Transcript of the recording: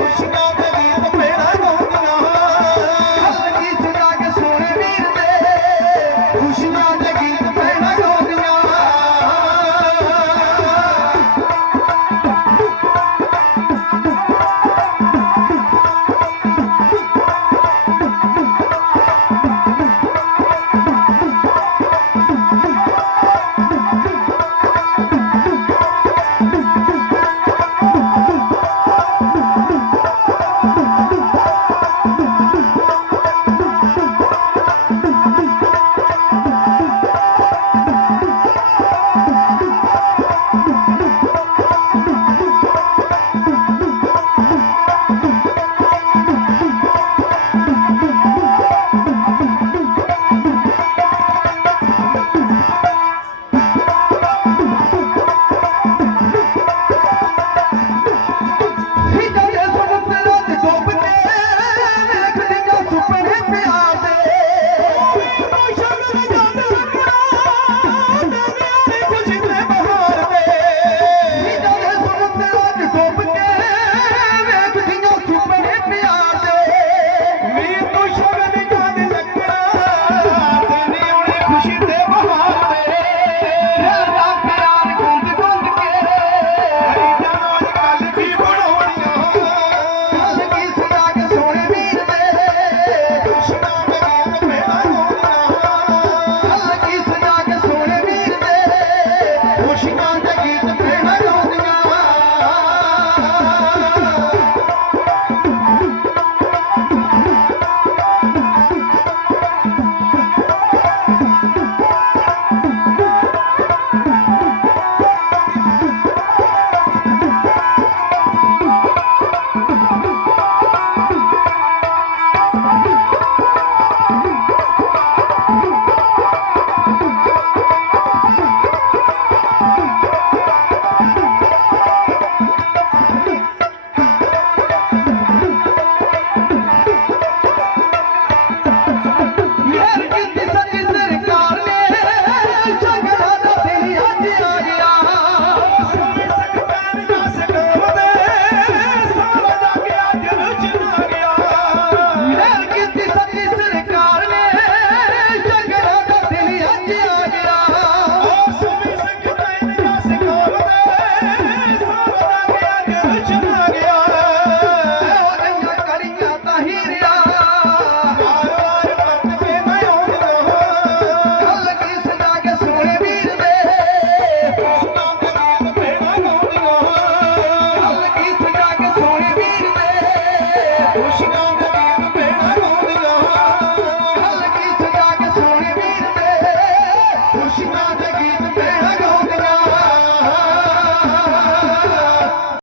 খুশি কৃষ্ণ